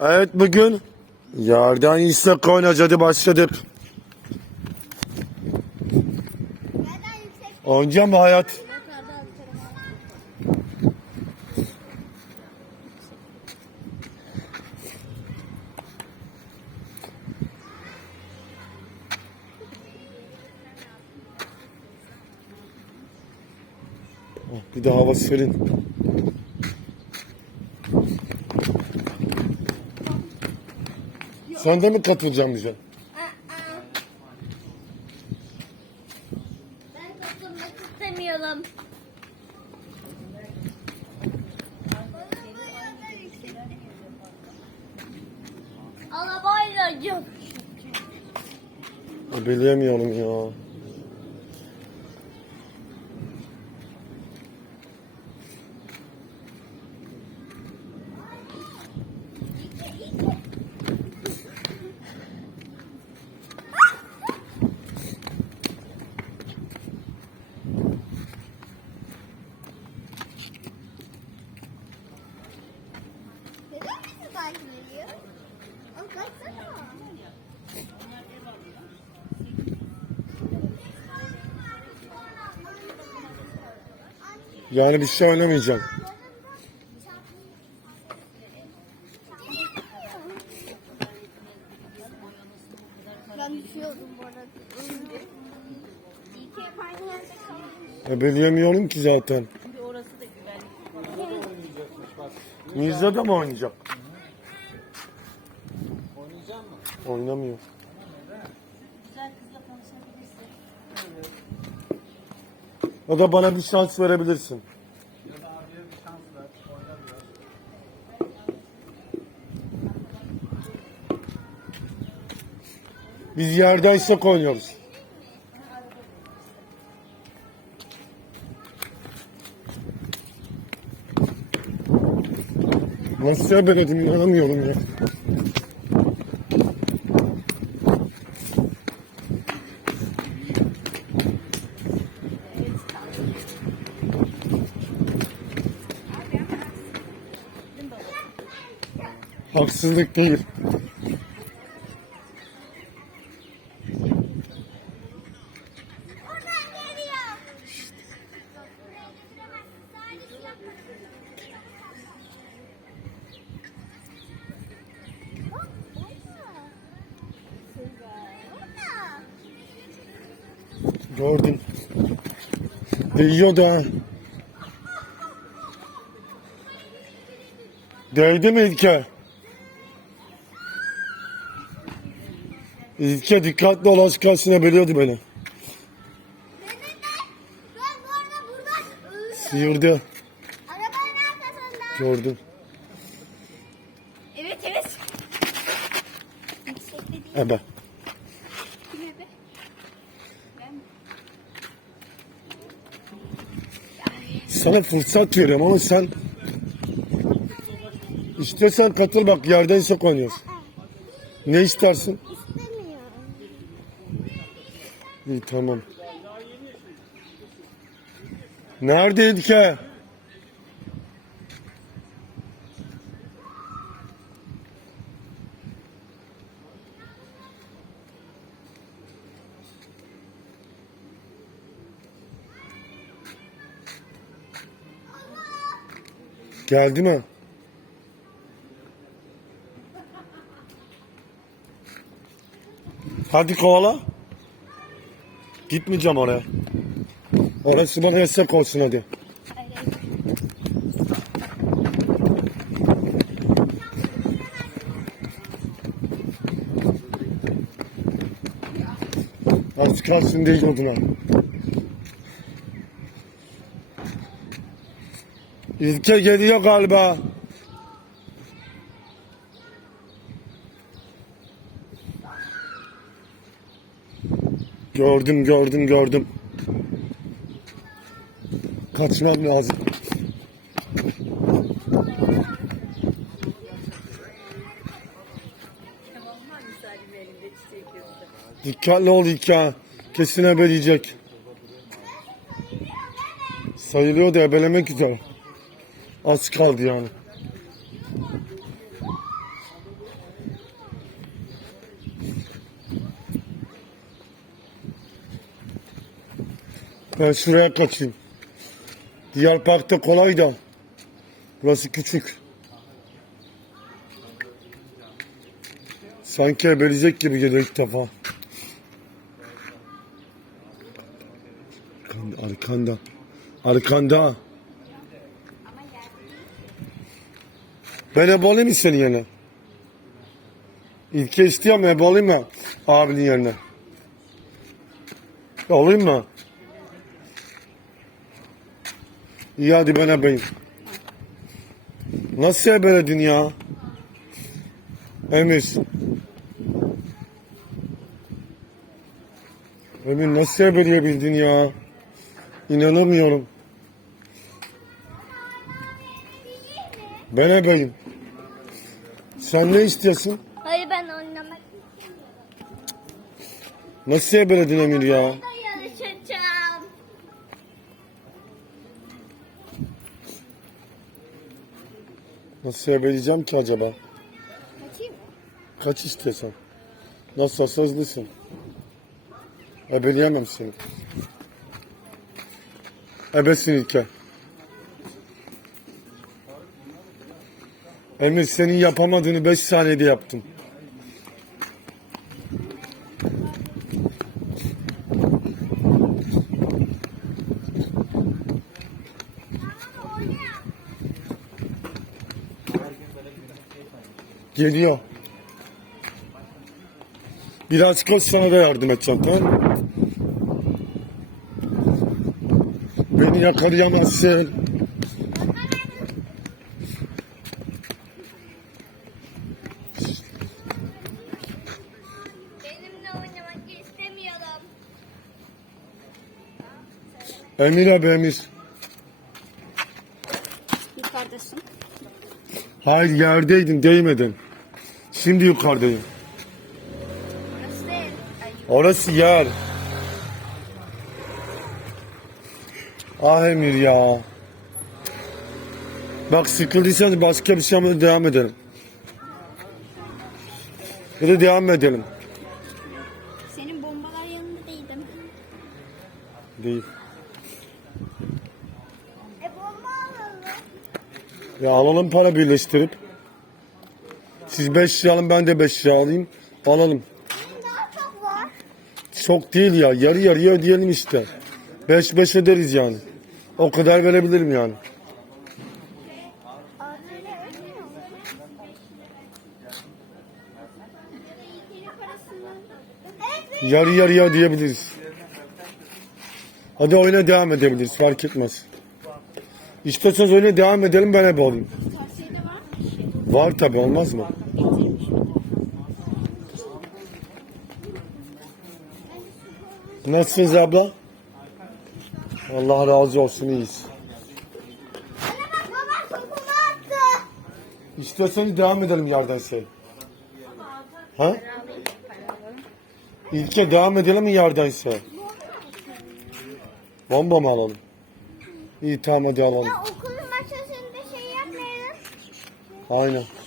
Evet bugün yerden istek oynayacağız başladık. Oynayacağım mı hayat? Bir de hava serin. Sen de mi katılacaksın bize? Ben katılmak istemiyorum. Arabayla yok. E, Bilemiyorum ya. Yani bir şey oynamayacağım. E, bilemiyorum ki zaten. Mirza da mı oynayacak? Oynamıyor. O da bana bir şans verebilirsin. Biz yerdeysek oynuyoruz. Nasıl ebeledim inanamıyorum ya. Haksızlık değil. Gördüm. Değiyor da. Değdi mi İlke? İlke dikkatli ol az kalsın biliyordu beni. Ben bu arada buradan öldüm. Sıyırdı. Arabanın. Gördüm. Evet evet. Ebe. Kime be? Ben Sana fırsat veriyorum ama sen İstersen katıl bak yerdeyse oynuyoruz. Ne istersin? istemiyorum. İyi tamam. Nerede İlke? Geldi mi? Hadi kovala. Gitmeyeceğim oraya. Orası bana yasak olsun hadi. Az kalsın değil oduna. İlke geliyor galiba. Gördüm gördüm gördüm. Kaçmam lazım. Dikkatli ol İlke. Kesin ebeleyecek. Sayılıyor da ebelemek üzere. Az kaldı yani. Ben şuraya kaçayım. Diğer parkta kolay da. Burası küçük. Sanki ebelecek gibi geliyor ilk defa. Arkanda, arkanda. Ama. Ben ebe alayım mı senin yerine? İlke istiyorum ebe alayım mı? Abinin yerine. Alayım mı? İyi hadi ben ebeyim. Nasıl ebeledin ya? Emir. Emir nasıl ebeleyebildin ya? İnanamıyorum. Ben ebeyim. Sen ne istiyorsun? Hayır ben oynamak Nasıl ebeledin Emir ya? Nasıl ebeleyeceğim ki acaba? Kaçayım mı? Kaç istiyorsan. Nasıl hızlısın. Ebeleyemem seni. Ebesin İlker. Emir senin yapamadığını 5 saniyede yaptım. Geliyor. Biraz koş sana da yardım edeceğim tamam? Beni yakalayamazsın. Benimle oynamak istemiyorum. Emir abi Emir. Yukarıdasın. Hayır yerdeydim değmedin. Şimdi yukarıdayım. Orası değil. Ay, Orası yer. Ah Emir ya. Bak sıkıldıysanız başka bir şey yapmaya devam edelim. Ya da devam edelim. Senin bombalar yanında değil değil mi? Değil. E bomba alalım. Ya alalım para birleştirip. Siz 5 lira alın ben de 5 lira alayım. Alalım. Daha çok var. Çok değil ya. Yarı yarıya ödeyelim işte. 5 5 öderiz yani. O kadar verebilirim yani. Yarı yarıya ödeyebiliriz. Hadi oyuna devam edebiliriz. Fark etmez. İstiyorsanız oyuna devam edelim ben hep alayım. Tavsiyede var mı? Şey, Var tabi olmaz mı? Nasılsınız abla? Allah razı olsun iyiyiz. İstiyorsanız devam edelim yerden şey. Ha? İlke devam edelim mi yerdense? Bomba mı alalım? İyi tamam hadi alalım. Aynen.